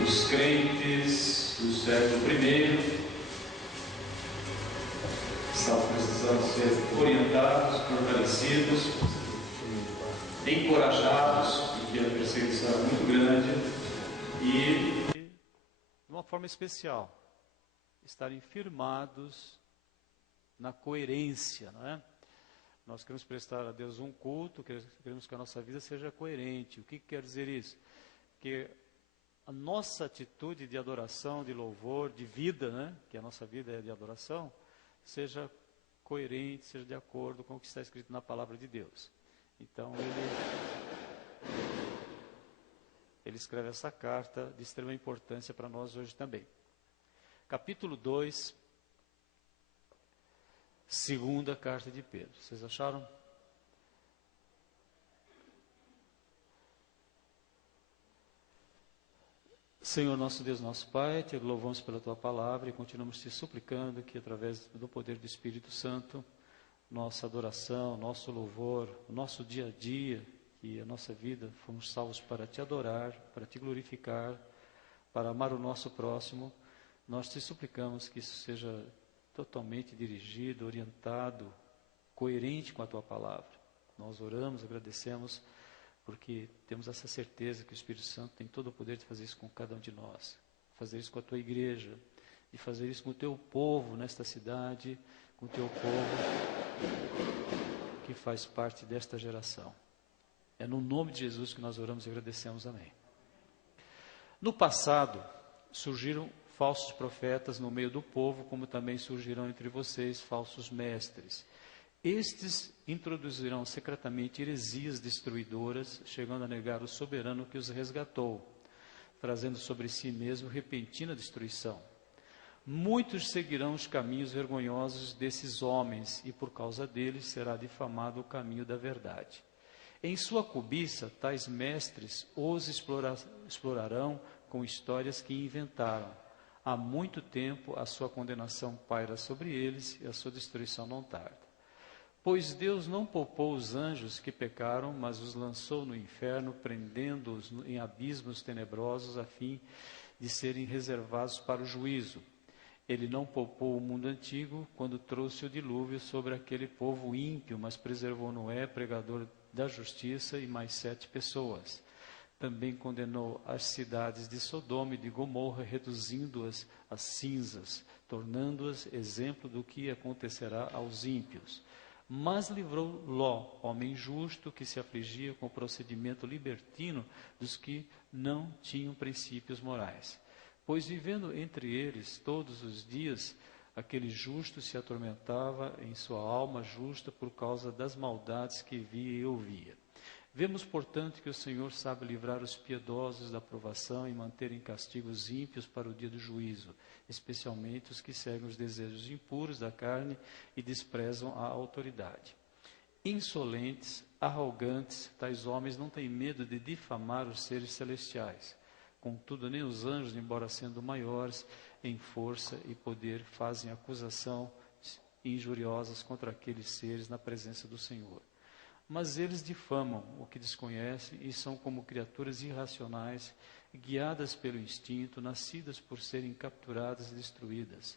Os crentes do século I estavam precisando ser orientados, fortalecidos, encorajados, porque a perseguição era muito grande e, de uma forma especial, estarem firmados na coerência, não é? Nós queremos prestar a Deus um culto, queremos que a nossa vida seja coerente. O que quer dizer isso? Que a nossa atitude de adoração, de louvor, de vida, né? Que a nossa vida é de adoração, seja coerente, seja de acordo com o que está escrito na palavra de Deus. Então, ele escreve essa carta de extrema importância para nós hoje também. Capítulo 2, segunda carta de Pedro. Vocês acharam? Senhor nosso Deus, nosso Pai, te louvamos pela tua palavra e continuamos te suplicando que através do poder do Espírito Santo, nossa adoração, nosso louvor, o nosso dia a dia, que a nossa vida fomos salvos para te adorar, para te glorificar, para amar o nosso próximo. Nós te suplicamos que isso seja totalmente dirigido, orientado, coerente com a tua palavra. Nós oramos, agradecemos, porque temos essa certeza que o Espírito Santo tem todo o poder de fazer isso com cada um de nós, fazer isso com a tua igreja, de fazer isso com o teu povo nesta cidade, com o teu povo que faz parte desta geração. É no nome de Jesus que nós oramos e agradecemos. Amém. No passado, surgiram falsos profetas no meio do povo, como também surgirão entre vocês falsos mestres. Estes introduzirão secretamente heresias destruidoras, chegando a negar o soberano que os resgatou, trazendo sobre si mesmo repentina destruição. Muitos seguirão os caminhos vergonhosos desses homens, e por causa deles será difamado o caminho da verdade. Em sua cobiça, tais mestres os explorarão com histórias que inventaram. Há muito tempo a sua condenação paira sobre eles e a sua destruição não tarda. Pois Deus não poupou os anjos que pecaram, mas os lançou no inferno, prendendo-os em abismos tenebrosos, a fim de serem reservados para o juízo. Ele não poupou o mundo antigo quando trouxe o dilúvio sobre aquele povo ímpio, mas preservou Noé, pregador da justiça, e mais 7 pessoas. Também condenou as cidades de Sodoma e de Gomorra, reduzindo-as a cinzas, tornando-as exemplo do que acontecerá aos ímpios. Mas livrou Ló, homem justo, que se afligia com o procedimento libertino dos que não tinham princípios morais. Pois vivendo entre eles todos os dias, aquele justo se atormentava em sua alma justa por causa das maldades que via e ouvia. Vemos, portanto, que o Senhor sabe livrar os piedosos da provação e manter em castigo os ímpios para o dia do juízo, especialmente os que seguem os desejos impuros da carne e desprezam a autoridade. Insolentes, arrogantes, tais homens não têm medo de difamar os seres celestiais. Contudo, nem os anjos, embora sendo maiores em força e poder, fazem acusação injuriosas contra aqueles seres na presença do Senhor. Mas eles difamam o que desconhecem e são como criaturas irracionais, guiadas pelo instinto, nascidas por serem capturadas e destruídas.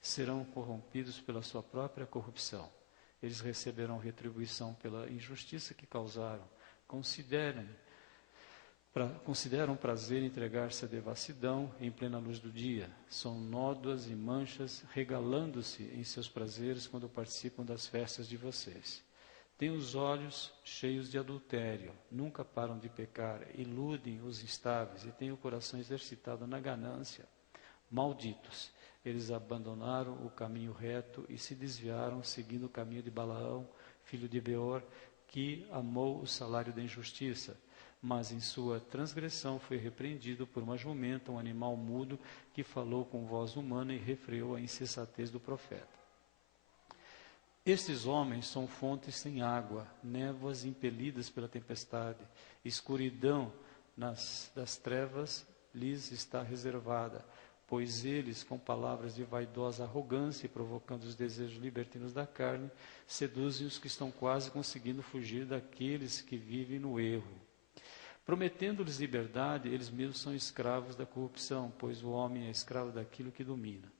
Serão corrompidos pela sua própria corrupção. Eles receberão retribuição pela injustiça que causaram. Consideram prazer entregar-se à devassidão em plena luz do dia. São nódoas e manchas, regalando-se em seus prazeres quando participam das festas de vocês. Têm os olhos cheios de adultério, nunca param de pecar, iludem os instáveis e têm o coração exercitado na ganância. Malditos, eles abandonaram o caminho reto e se desviaram, seguindo o caminho de Balaão, filho de Beor, que amou o salário da injustiça. Mas em sua transgressão foi repreendido por uma jumenta, um animal mudo, que falou com voz humana e refreou a insensatez do profeta. Estes homens são fontes sem água, névoas impelidas pela tempestade, escuridão das trevas lhes está reservada, pois eles, com palavras de vaidosa arrogância e provocando os desejos libertinos da carne, seduzem os que estão quase conseguindo fugir daqueles que vivem no erro. Prometendo-lhes liberdade, eles mesmos são escravos da corrupção, pois o homem é escravo daquilo que domina.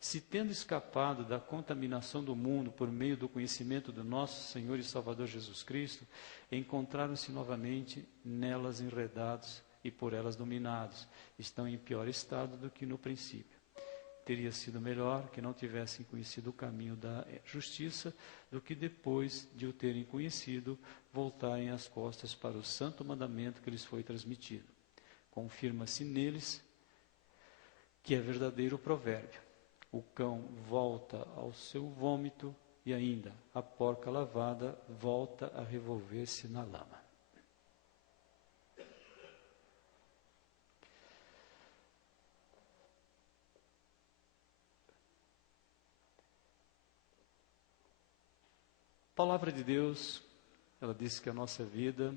Se tendo escapado da contaminação do mundo por meio do conhecimento do nosso Senhor e Salvador Jesus Cristo, encontraram-se novamente nelas enredados e por elas dominados. Estão em pior estado do que no princípio. Teria sido melhor que não tivessem conhecido o caminho da justiça, do que depois de o terem conhecido, voltarem as costas para o santo mandamento que lhes foi transmitido. Confirma-se neles que é verdadeiro o provérbio: o cão volta ao seu vômito, e ainda a porca lavada volta a revolver-se na lama. A palavra de Deus, ela diz que a nossa vida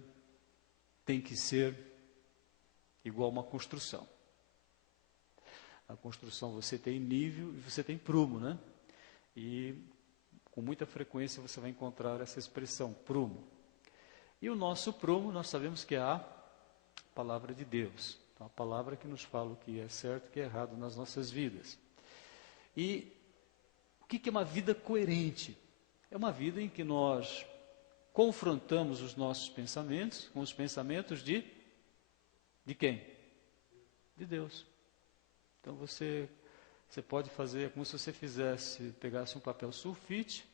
tem que ser igual a uma construção. A construção você tem nível e você tem prumo, né? E com muita frequência você vai encontrar essa expressão, prumo. E o nosso prumo, nós sabemos que é a palavra de Deus. Então, a palavra que nos fala o que é certo e o que é errado nas nossas vidas. E o que é uma vida coerente? É uma vida em que nós confrontamos os nossos pensamentos com os pensamentos de quem? De Deus. Então você pode fazer como se você pegasse um papel sulfite,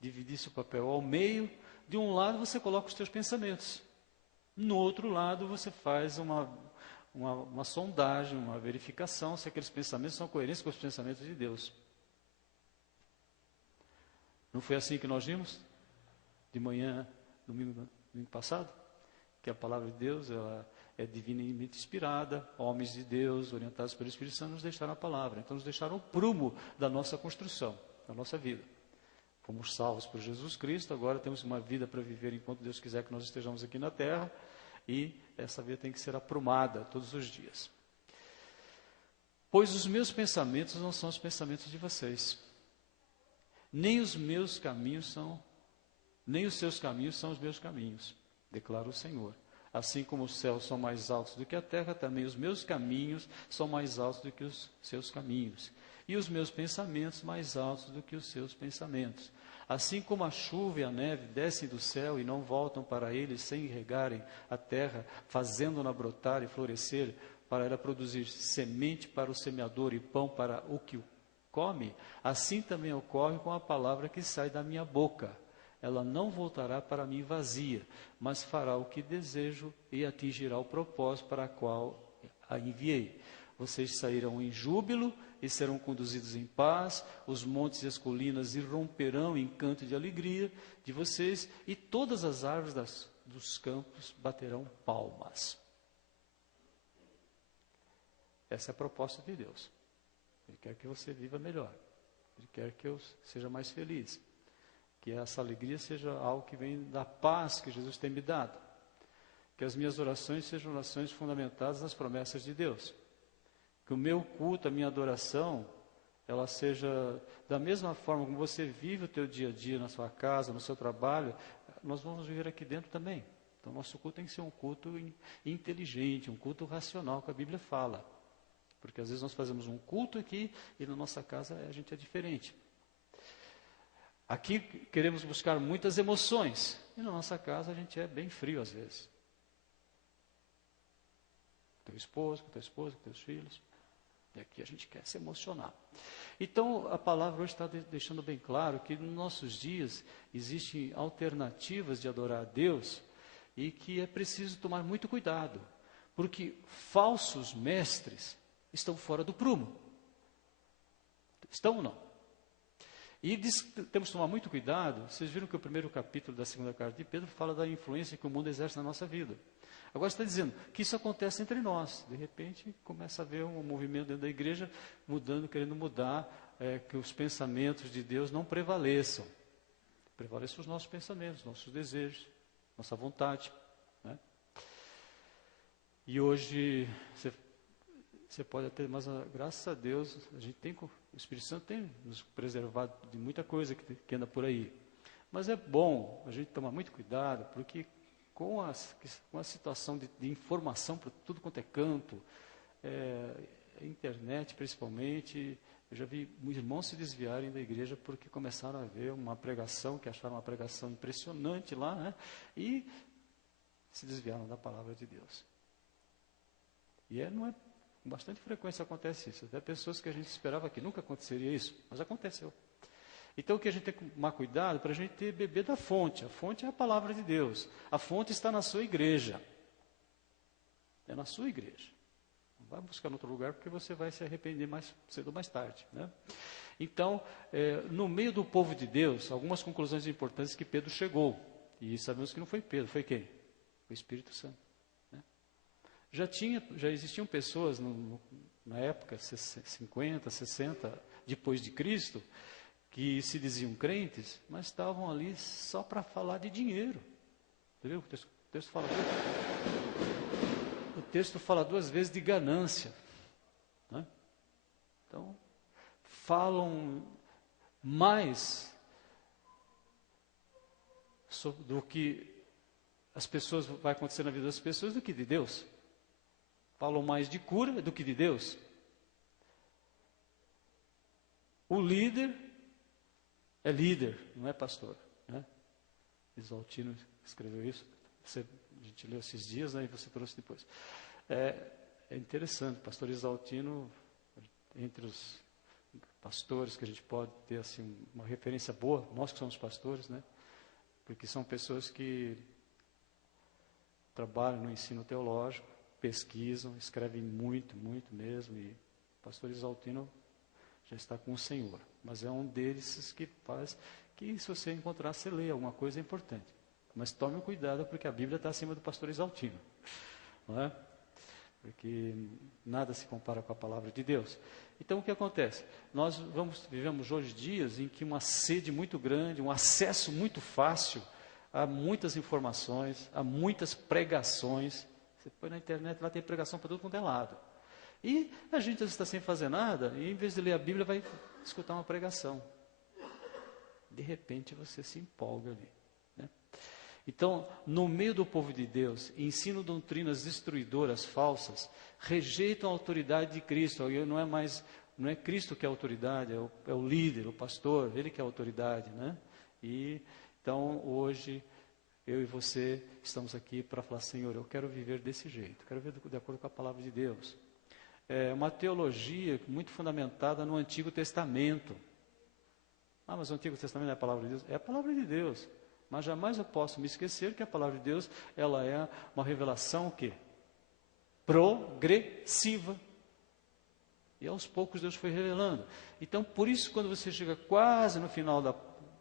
dividisse o papel ao meio, de um lado você coloca os seus pensamentos, no outro lado você faz uma sondagem, uma verificação se aqueles pensamentos são coerentes com os pensamentos de Deus. Não foi assim que nós vimos de manhã, domingo passado? Que a palavra de Deus, é divinamente inspirada, homens de Deus, orientados pelo Espírito Santo, nos deixaram a palavra. Então, nos deixaram o prumo da nossa construção, da nossa vida. Fomos salvos por Jesus Cristo, agora temos uma vida para viver enquanto Deus quiser que nós estejamos aqui na terra, e essa vida tem que ser aprumada todos os dias. Pois os meus pensamentos não são os pensamentos de vocês, nem os meus caminhos são, nem os seus caminhos são os meus caminhos, declara o Senhor. Assim como os céus são mais altos do que a terra, também os meus caminhos são mais altos do que os seus caminhos, e os meus pensamentos mais altos do que os seus pensamentos. Assim como a chuva e a neve descem do céu e não voltam para ele sem regarem a terra, fazendo-na brotar e florescer, para ela produzir semente para o semeador e pão para o que o come, assim também ocorre com a palavra que sai da minha boca. Ela não voltará para mim vazia, mas fará o que desejo e atingirá o propósito para o qual a enviei. Vocês sairão em júbilo e serão conduzidos em paz, os montes e as colinas irromperão em canto de alegria de vocês, e todas as árvores dos campos baterão palmas. Essa é a proposta de Deus. Ele quer que você viva melhor. Ele quer que eu seja mais feliz. Que essa alegria seja algo que vem da paz que Jesus tem me dado. Que as minhas orações sejam orações fundamentadas nas promessas de Deus. Que o meu culto, a minha adoração, ela seja da mesma forma como você vive o teu dia a dia na sua casa, no seu trabalho, nós vamos viver aqui dentro também. Então, nosso culto tem que ser um culto inteligente, um culto racional, que a Bíblia fala. Porque às vezes nós fazemos um culto aqui e na nossa casa a gente é diferente. Aqui queremos buscar muitas emoções e na nossa casa a gente é bem frio às vezes. Com teu esposo, com tua esposa, com teus filhos. E aqui a gente quer se emocionar. Então, a palavra hoje está deixando bem claro que nos nossos dias existem alternativas de adorar a Deus e que é preciso tomar muito cuidado, porque falsos mestres estão fora do prumo. Estão ou não? E temos que tomar muito cuidado. Vocês viram que o primeiro capítulo da segunda carta de Pedro fala da influência que o mundo exerce na nossa vida. Agora está dizendo que isso acontece entre nós. De repente começa a haver um movimento dentro da igreja mudando, querendo mudar, que os pensamentos de Deus não prevaleçam. Prevaleçam os nossos pensamentos, nossos desejos, nossa vontade, né? E hoje você pode até, mas graças a Deus, a gente tem, o Espírito Santo tem nos preservado de muita coisa que anda por aí. Mas é bom a gente tomar muito cuidado, porque com a situação de informação para tudo quanto é canto, internet principalmente, eu já vi irmãos se desviarem da igreja porque começaram a ver uma pregação, que acharam uma pregação impressionante lá, né? E se desviaram da palavra de Deus. E não é, com bastante frequência acontece isso. Até pessoas que a gente esperava que nunca aconteceria isso, mas aconteceu. Então, o que a gente tem que tomar cuidado para a gente beber da fonte. A fonte é a palavra de Deus. A fonte está na sua igreja. É na sua igreja. Não vai buscar em outro lugar porque você vai se arrepender mais cedo ou mais tarde, né? Então, no meio do povo de Deus, algumas conclusões importantes que Pedro chegou. E sabemos que não foi Pedro, foi quem? O Espírito Santo. Né? Já existiam pessoas na época, 50, 60, depois de Cristo, que se diziam crentes, mas estavam ali só para falar de dinheiro. Entendeu? O texto fala duas vezes de ganância. Né? Então, falam mais do que as pessoas vai acontecer na vida das pessoas do que de Deus. Falam mais de cura do que de Deus. O líder é líder, não é pastor. Né? Isaltino escreveu isso. A gente leu esses dias, né, e você trouxe depois. É interessante, pastor Isaltino, entre os pastores que a gente pode ter assim, uma referência boa, nós que somos pastores, né? Porque são pessoas que trabalham no ensino teológico, pesquisam, escrevem muito, muito mesmo, e o pastor Isaltino já está com o Senhor. Mas é um deles que faz que, se você encontrar, você lê alguma coisa importante. Mas tome cuidado, porque a Bíblia está acima do pastor Isaltino. não é? Porque nada se compara com a palavra de Deus. Então, o que acontece? Nós vivemos hoje dias em que uma sede muito grande, um acesso muito fácil a muitas informações, a muitas pregações. Você põe na internet, lá tem pregação para tudo quanto é lado. E a gente às vezes está sem fazer nada, e em vez de ler a Bíblia, vai escutar uma pregação. De repente, você se empolga ali. Né? Então, no meio do povo de Deus, ensinam doutrinas destruidoras, falsas, rejeitam a autoridade de Cristo. Não é Cristo que é a autoridade, é o líder, o pastor, ele que é a autoridade, né? E então hoje eu e você estamos aqui para falar: Senhor, eu quero viver desse jeito, quero viver de acordo com a palavra de Deus. É uma teologia muito fundamentada no Antigo Testamento. Ah, mas o Antigo Testamento é a palavra de Deus? É a palavra de Deus. Mas jamais eu posso me esquecer que a palavra de Deus, ela é uma revelação o quê? Progressiva. E aos poucos Deus foi revelando. Então, por isso, quando você chega quase no final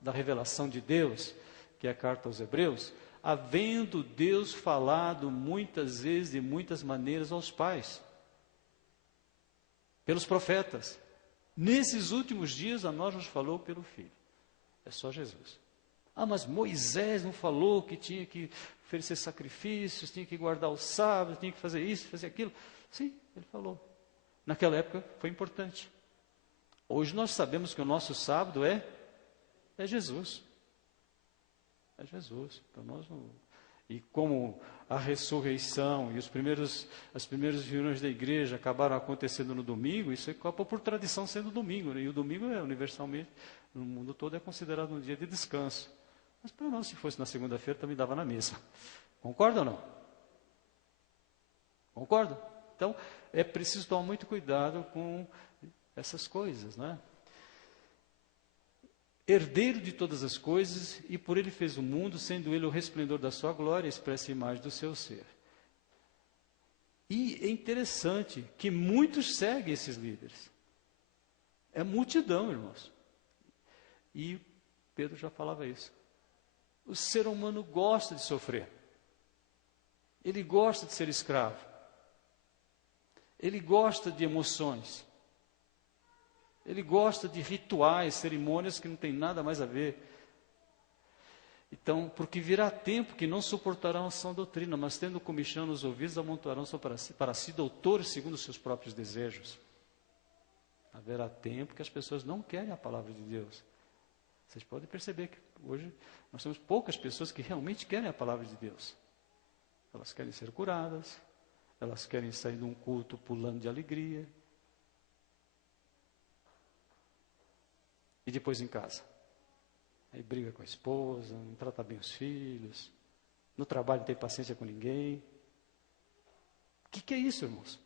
da revelação de Deus, que é a carta aos Hebreus, havendo Deus falado muitas vezes, de muitas maneiras aos pais, pelos profetas. Nesses últimos dias, a nós nos falou pelo Filho. É só Jesus. Ah, mas Moisés não falou que tinha que oferecer sacrifícios, tinha que guardar o sábado, tinha que fazer isso, fazer aquilo. Sim, ele falou. Naquela época foi importante. Hoje nós sabemos que o nosso sábado é Jesus. É Jesus. Então nós não... E como a ressurreição e as primeiras reuniões da igreja acabaram acontecendo no domingo, isso acabou por tradição sendo domingo. Né? E o domingo é universalmente, no mundo todo, é considerado um dia de descanso. Mas para nós, se fosse na segunda-feira, também dava na mesma. Concorda ou não? Concorda? Então, é preciso tomar muito cuidado com essas coisas, né? Herdeiro de todas as coisas, e por ele fez o mundo, sendo ele o resplendor da sua glória, expressa a imagem do seu ser. E é interessante que muitos seguem esses líderes. É multidão, irmãos. E Pedro já falava isso. O ser humano gosta de sofrer. Ele gosta de ser escravo. Ele gosta de emoções. Ele gosta de rituais, cerimônias que não tem nada mais a ver. Então, porque virá tempo que não suportarão a sã doutrina, mas tendo comichão nos ouvidos, amontoarão para si doutores segundo os seus próprios desejos. Haverá tempo que as pessoas não querem a palavra de Deus. Vocês podem perceber que hoje nós temos poucas pessoas que realmente querem a palavra de Deus. Elas querem ser curadas, elas querem sair de um culto pulando de alegria. E depois em casa. Aí briga com a esposa, não trata bem os filhos, no trabalho não tem paciência com ninguém. O que é isso, irmãos?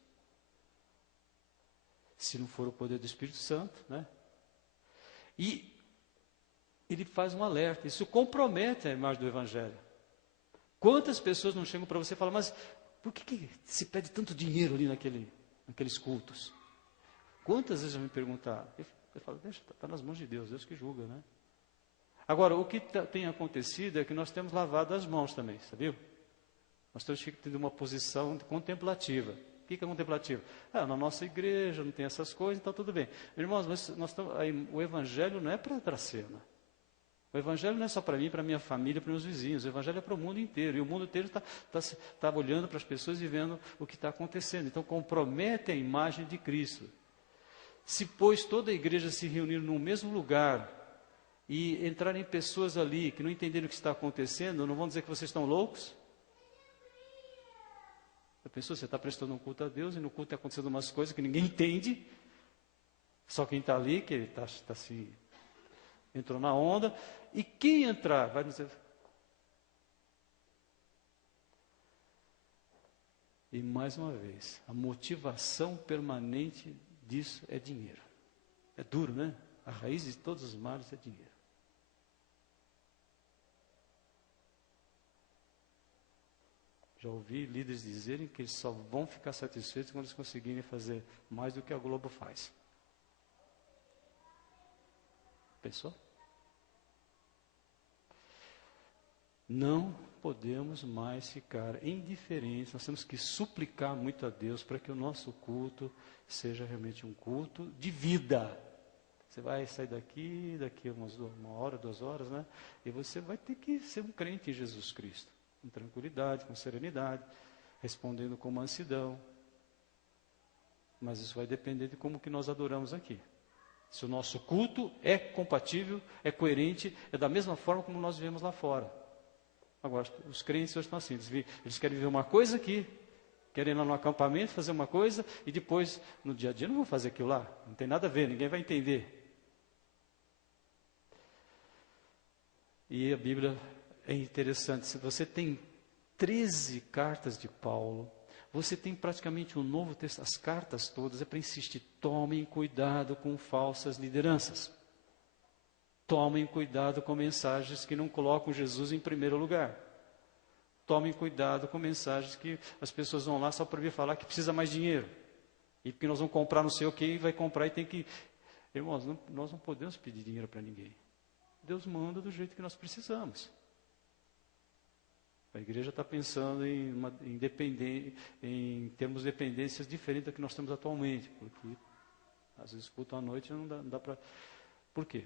Se não for o poder do Espírito Santo, né? E ele faz um alerta, isso compromete a imagem do Evangelho. Quantas pessoas não chegam para você e falam: mas por que se pede tanto dinheiro ali naqueles cultos? Quantas vezes já me perguntaram? Eu falo: deixa, está nas mãos de Deus, Deus que julga, né? Agora, o que tem acontecido é que nós temos lavado as mãos também, sabia? Nós temos tido uma posição contemplativa. O que é contemplativa? Na nossa igreja não tem essas coisas, então tudo bem. Irmãos, o Evangelho não é para a Dracena. O Evangelho não é só para mim, para minha família, para meus vizinhos. O Evangelho é para o mundo inteiro. E o mundo inteiro está olhando para as pessoas e vendo o que está acontecendo. Então, compromete a imagem de Cristo. Se, pois, toda a igreja se reunir no mesmo lugar e entrarem pessoas ali que não entenderam o que está acontecendo, não vão dizer que vocês estão loucos? A pessoa, você está prestando um culto a Deus e no culto está acontecendo umas coisas que ninguém entende, só quem está ali, que entrou na onda, e quem entrar vai dizer... E mais uma vez, a motivação permanente disso é dinheiro. É duro, né? A raiz de todos os males é dinheiro. Já ouvi líderes dizerem que eles só vão ficar satisfeitos quando eles conseguirem fazer mais do que a Globo faz. Pensou? Não podemos mais ficar indiferentes, nós temos que suplicar muito a Deus para que o nosso culto seja realmente um culto de vida. Você vai sair daqui uma hora, 2 horas, né? E você vai ter que ser um crente em Jesus Cristo, com tranquilidade, com serenidade, respondendo com mansidão. Mas isso vai depender de como que nós adoramos aqui. Se o nosso culto é compatível, é coerente, é da mesma forma como nós vivemos lá fora. Agora, os crentes hoje estão assim, eles querem viver uma coisa aqui, querem ir lá no acampamento, fazer uma coisa, e depois, no dia a dia, não vão fazer aquilo lá. Não tem nada a ver, ninguém vai entender. E a Bíblia é interessante. Se você tem 13 cartas de Paulo, você tem praticamente o Novo Testamento, as cartas todas, é para insistir, tomem cuidado com falsas lideranças. Tomem cuidado com mensagens que não colocam Jesus em primeiro lugar. Tomem cuidado com mensagens que as pessoas vão lá só para vir falar que precisa mais dinheiro. E porque nós vamos comprar não sei o que, e vai comprar e tem que... Irmãos, nós não podemos pedir dinheiro para ninguém. Deus manda do jeito que nós precisamos. A igreja está pensando em termos de dependências diferentes da que nós temos atualmente, porque às vezes culto à noite não dá para... Por quê?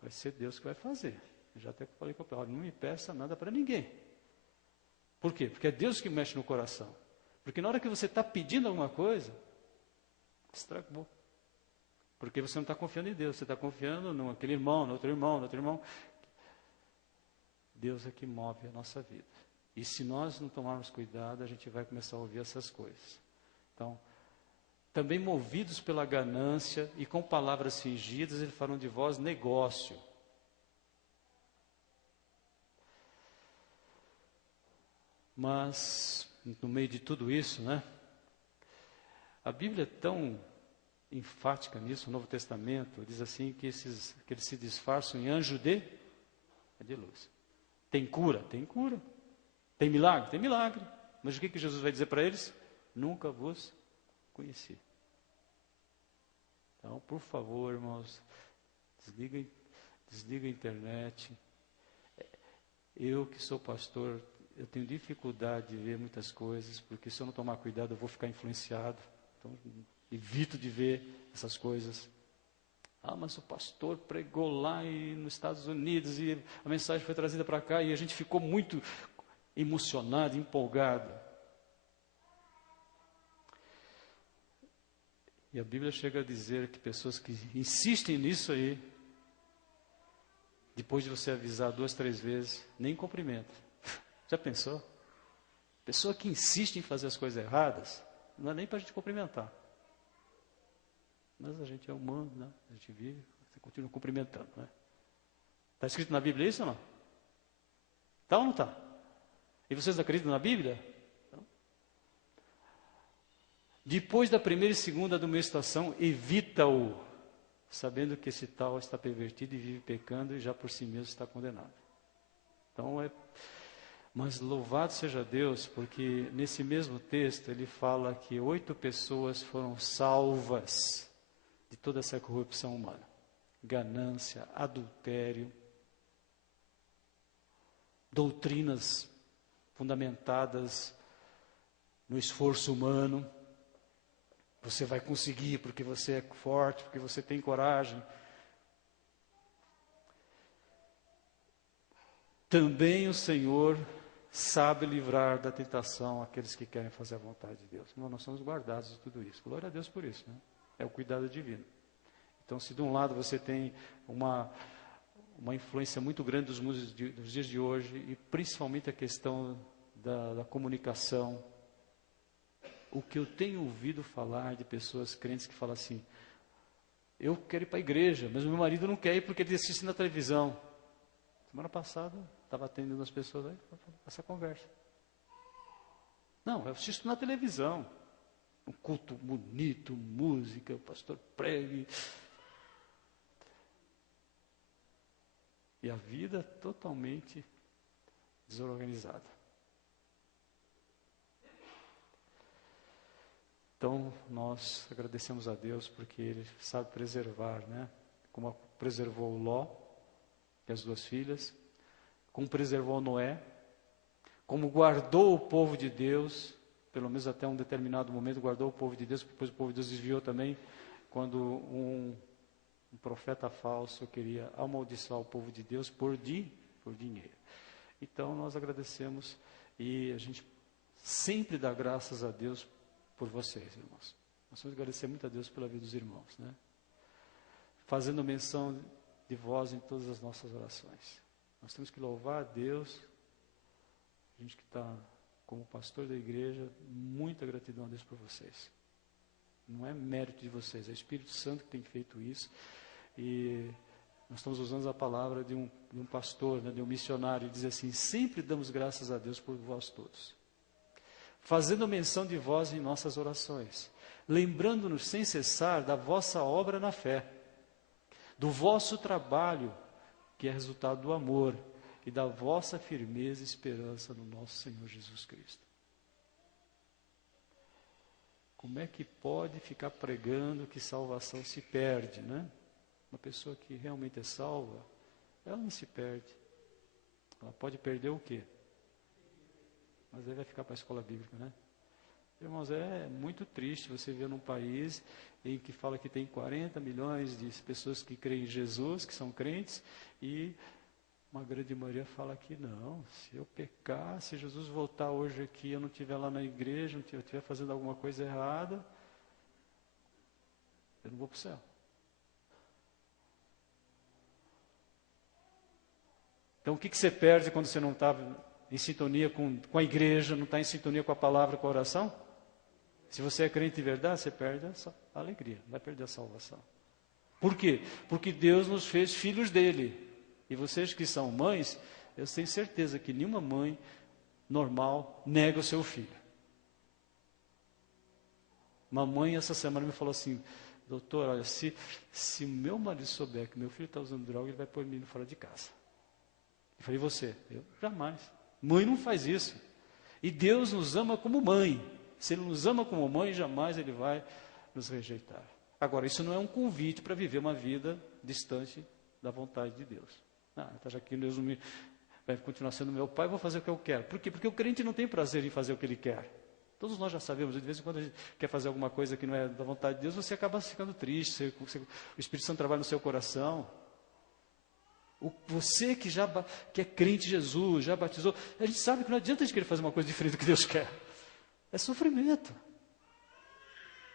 Vai ser Deus que vai fazer. Eu já até falei com o Paulo, não me peça nada para ninguém. Por quê? Porque é Deus que mexe no coração. Porque na hora que você está pedindo alguma coisa, estragou. Porque você não está confiando em Deus, você está confiando naquele irmão, no outro irmão, no outro irmão. Deus é que move a nossa vida. E se nós não tomarmos cuidado, a gente vai começar a ouvir essas coisas. Então, também movidos pela ganância e com palavras fingidas, eles farão de vós negócio. Mas, no meio de tudo isso, né? A Bíblia é tão enfática nisso, o Novo Testamento, diz assim que eles se disfarçam em anjo de luz. Tem cura? Tem cura. Tem milagre? Tem milagre. Mas o que Jesus vai dizer para eles? Nunca vos conheci. Então, por favor, irmãos, desliga a internet. Eu que sou pastor, eu tenho dificuldade de ver muitas coisas, porque se eu não tomar cuidado eu vou ficar influenciado. Então, evito de ver essas coisas. Ah, mas o pastor pregou lá nos Estados Unidos e a mensagem foi trazida para cá e a gente ficou muito emocionado, empolgado. E a Bíblia chega a dizer que pessoas que insistem nisso aí, depois de você avisar 2, 3 vezes, nem cumprimenta. Já pensou? Pessoa que insiste em fazer as coisas erradas, não é nem para a gente cumprimentar. Mas a gente é humano, né? A gente vive, você continua cumprimentando, né? Está escrito na Bíblia isso ou não? Está ou não está? E vocês acreditam na Bíblia? Então, depois da primeira e segunda amonestação, evita-o, sabendo que esse tal está pervertido e vive pecando e já por si mesmo está condenado. Então, mas louvado seja Deus, porque nesse mesmo texto ele fala que 8 pessoas foram salvas de toda essa corrupção humana. Ganância, adultério, doutrinas fundamentadas no esforço humano. Você vai conseguir porque você é forte, porque você tem coragem. Também o Senhor sabe livrar da tentação aqueles que querem fazer a vontade de Deus. Nós somos guardados de tudo isso. Glória a Deus por isso, né? É o cuidado divino. Então, se de um lado você tem uma influência muito grande dos dias de hoje, e principalmente a questão da comunicação, o que eu tenho ouvido falar de pessoas crentes que falam assim, eu quero ir para a igreja, mas meu marido não quer ir porque ele assiste na televisão. Semana passada, estava atendendo as pessoas aí, essa conversa. Não, eu assisto na televisão. Um culto bonito, música, o pastor pregue. E a vida totalmente desorganizada. Então, nós agradecemos a Deus porque Ele sabe preservar, né? Como preservou Ló e as 2 filhas, como preservou Noé, como guardou o povo de Deus, pelo menos até um determinado momento guardou o povo de Deus, depois o povo de Deus desviou também, quando um profeta falso queria amaldiçoar o povo de Deus por dinheiro. Então nós agradecemos e a gente sempre dá graças a Deus por vocês, irmãos. Nós temos que agradecer muito a Deus pela vida dos irmãos, né? Fazendo menção de vós em todas as nossas orações. Nós temos que louvar a Deus, a gente que está como pastor da igreja, muita gratidão a Deus por vocês. Não é mérito de vocês, é o Espírito Santo que tem feito isso. E nós estamos usando a palavra de um pastor, né, de um missionário, e diz assim: sempre damos graças a Deus por vós todos, fazendo menção de vós em nossas orações, lembrando-nos sem cessar da vossa obra na fé, do vosso trabalho, que é resultado do amor, e da vossa firmeza e esperança no nosso Senhor Jesus Cristo. Como é que pode ficar pregando que salvação se perde, né? Uma pessoa que realmente é salva, ela não se perde. Ela pode perder o quê? Mas aí vai ficar para a escola bíblica, né? Irmãos, é muito triste você ver num país em que fala que tem 40 milhões de pessoas que creem em Jesus, que são crentes, e uma grande maioria fala que não, se eu pecar, se Jesus voltar hoje aqui, eu não estiver lá na igreja, eu estiver fazendo alguma coisa errada, eu não vou para o céu. Então o que você perde quando você não está em sintonia com a igreja, não está em sintonia com a palavra, com a oração? Se você é crente de verdade, você perde a alegria, vai perder a salvação. Por quê? Porque Deus nos fez filhos dele. E vocês que são mães, eu tenho certeza que nenhuma mãe normal nega o seu filho. Uma mãe essa semana me falou assim: doutor, olha, se o meu marido souber que meu filho está usando droga, ele vai pôr o menino fora de casa. Eu falei: e você? Eu jamais. Mãe não faz isso. E Deus nos ama como mãe. Se Ele nos ama como mãe, jamais Ele vai nos rejeitar. Agora, isso não é um convite para viver uma vida distante da vontade de Deus. Já que Deus não vai continuar sendo meu pai, vou fazer o que eu quero. Por quê? Porque o crente não tem prazer em fazer o que ele quer. Todos nós já sabemos, de vez em quando a gente quer fazer alguma coisa que não é da vontade de Deus, você acaba ficando triste, o Espírito Santo trabalha no seu coração. Você que é crente de Jesus, já batizou, a gente sabe que não adianta a gente querer fazer uma coisa diferente do que Deus quer. É sofrimento.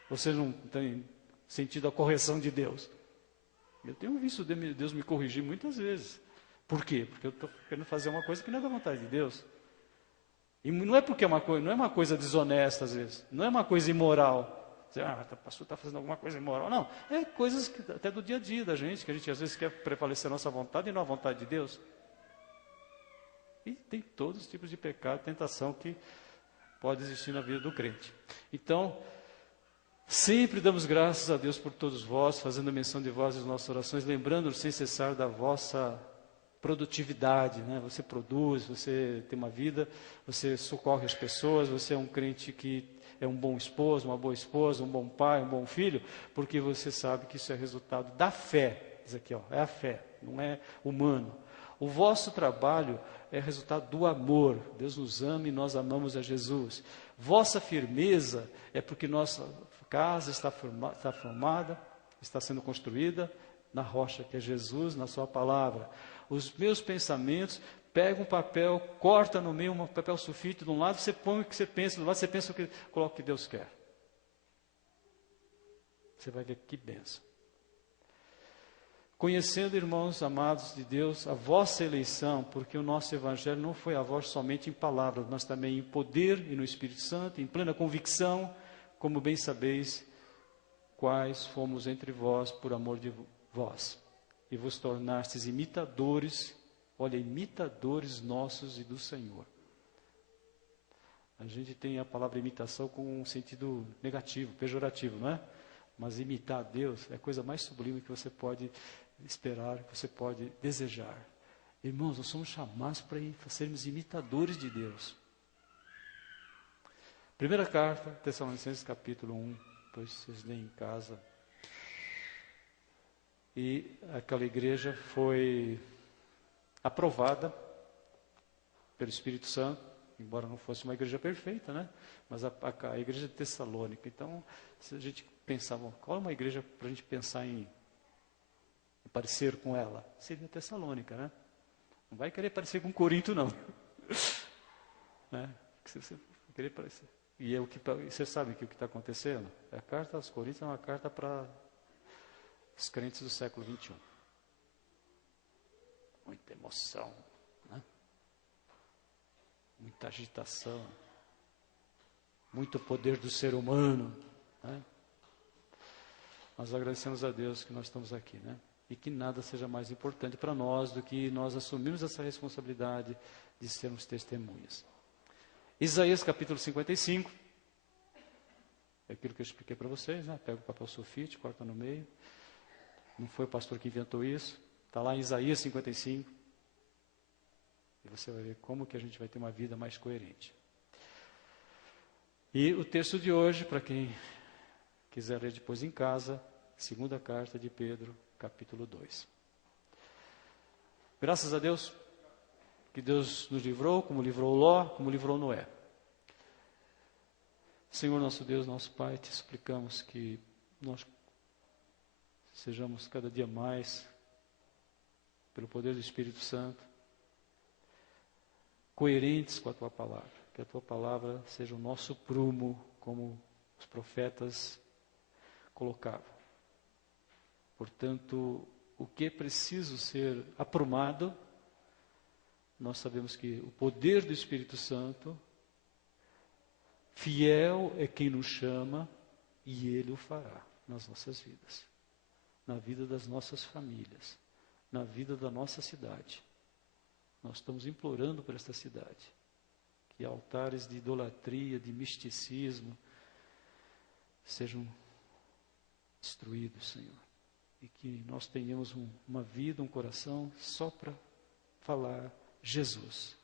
Você não tem sentido a correção de Deus? Eu tenho visto Deus me corrigir muitas vezes. Por quê? Porque eu estou querendo fazer uma coisa que não é da vontade de Deus. E não é porque não é uma coisa desonesta às vezes, não é uma coisa imoral. Você, o pastor está fazendo alguma coisa imoral. Não, é coisas até do dia a dia da gente, que a gente às vezes quer prevalecer a nossa vontade e não a vontade de Deus. E tem todos os tipos de pecado, tentação que pode existir na vida do crente. Então, sempre damos graças a Deus por todos vós, fazendo menção de vós nas nossas orações, lembrando-nos sem cessar da vossa produtividade, né? Você produz, você tem uma vida, você socorre as pessoas, você é um crente que é um bom esposo, uma boa esposa, um bom pai, um bom filho, porque você sabe que isso é resultado da fé. Diz aqui, é a fé, não é humano. O vosso trabalho é resultado do amor. Deus nos ama e nós amamos a Jesus. Vossa firmeza é porque nossa casa está formada, está sendo construída na rocha que é Jesus, na sua palavra. Os meus pensamentos, pega um papel, corta no meio um papel sulfite de um lado, você põe o que você pensa, do lado você pensa o que coloca o que Deus quer. Você vai ver que bênção. Conhecendo, irmãos amados de Deus, a vossa eleição, porque o nosso evangelho não foi a voz somente em palavras, mas também em poder e no Espírito Santo, em plena convicção, como bem sabeis, quais fomos entre vós por amor de vós, e vos tornastes imitadores, olha, imitadores nossos e do Senhor. A gente tem a palavra imitação com um sentido negativo, pejorativo, não é? Mas imitar a Deus é a coisa mais sublime que você pode esperar, que você pode desejar. Irmãos, nós somos chamados para sermos imitadores de Deus. Primeira carta, Tessalonicenses capítulo 1, depois vocês leem em casa. E aquela igreja foi aprovada pelo Espírito Santo, embora não fosse uma igreja perfeita, né? Mas a igreja de Tessalônica. Então, se a gente pensava, qual é uma igreja para a gente pensar em parecer com ela? Seria Tessalônica, né? Não vai querer parecer com Corinto, não. Né? Você vai querer parecer. E você sabe que o que está acontecendo? A carta aos Coríntios é uma carta para os crentes do século XXI. Muita emoção, né? Muita agitação, muito poder do ser humano, né? Nós agradecemos a Deus que nós estamos aqui, né? E que nada seja mais importante para nós do que nós assumirmos essa responsabilidade de sermos testemunhas. Isaías capítulo 55, é aquilo que eu expliquei para vocês, né? Pega o papel sulfite, corta no meio. Não foi o pastor que inventou isso. Está lá em Isaías 55. E você vai ver como que a gente vai ter uma vida mais coerente. E o texto de hoje, para quem quiser ler depois em casa, segunda carta de Pedro, capítulo 2. Graças a Deus, que Deus nos livrou, como livrou Ló, como livrou Noé. Senhor nosso Deus, nosso Pai, te suplicamos que nós sejamos cada dia mais, pelo poder do Espírito Santo, coerentes com a Tua Palavra. Que a Tua Palavra seja o nosso prumo, como os profetas colocavam. Portanto, o que é preciso ser aprumado, nós sabemos que o poder do Espírito Santo, fiel é quem nos chama, e Ele o fará nas nossas vidas, na vida das nossas famílias, na vida da nossa cidade. Nós estamos implorando por esta cidade, que altares de idolatria, de misticismo, sejam destruídos, Senhor. E que nós tenhamos uma vida, um coração só para falar Jesus.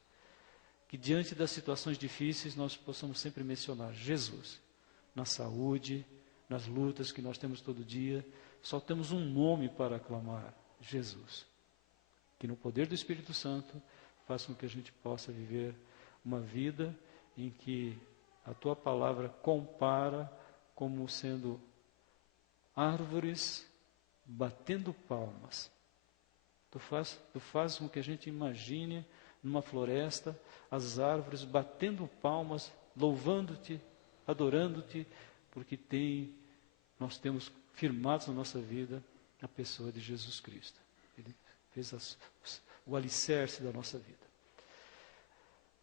Que diante das situações difíceis nós possamos sempre mencionar Jesus. Na saúde, nas lutas que nós temos todo dia, só temos um nome para aclamar: Jesus. Que no poder do Espírito Santo faça com que a gente possa viver uma vida em que a Tua Palavra compara como sendo árvores batendo palmas. Tu faz com que a gente imagine numa floresta as árvores batendo palmas, louvando-te, adorando-te, porque nós temos firmados na nossa vida a pessoa de Jesus Cristo. Ele fez o alicerce da nossa vida.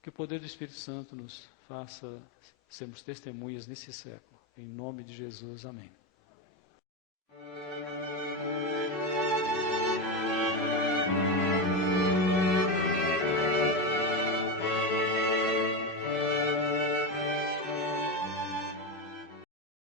Que o poder do Espírito Santo nos faça sermos testemunhas nesse século. Em nome de Jesus, amém.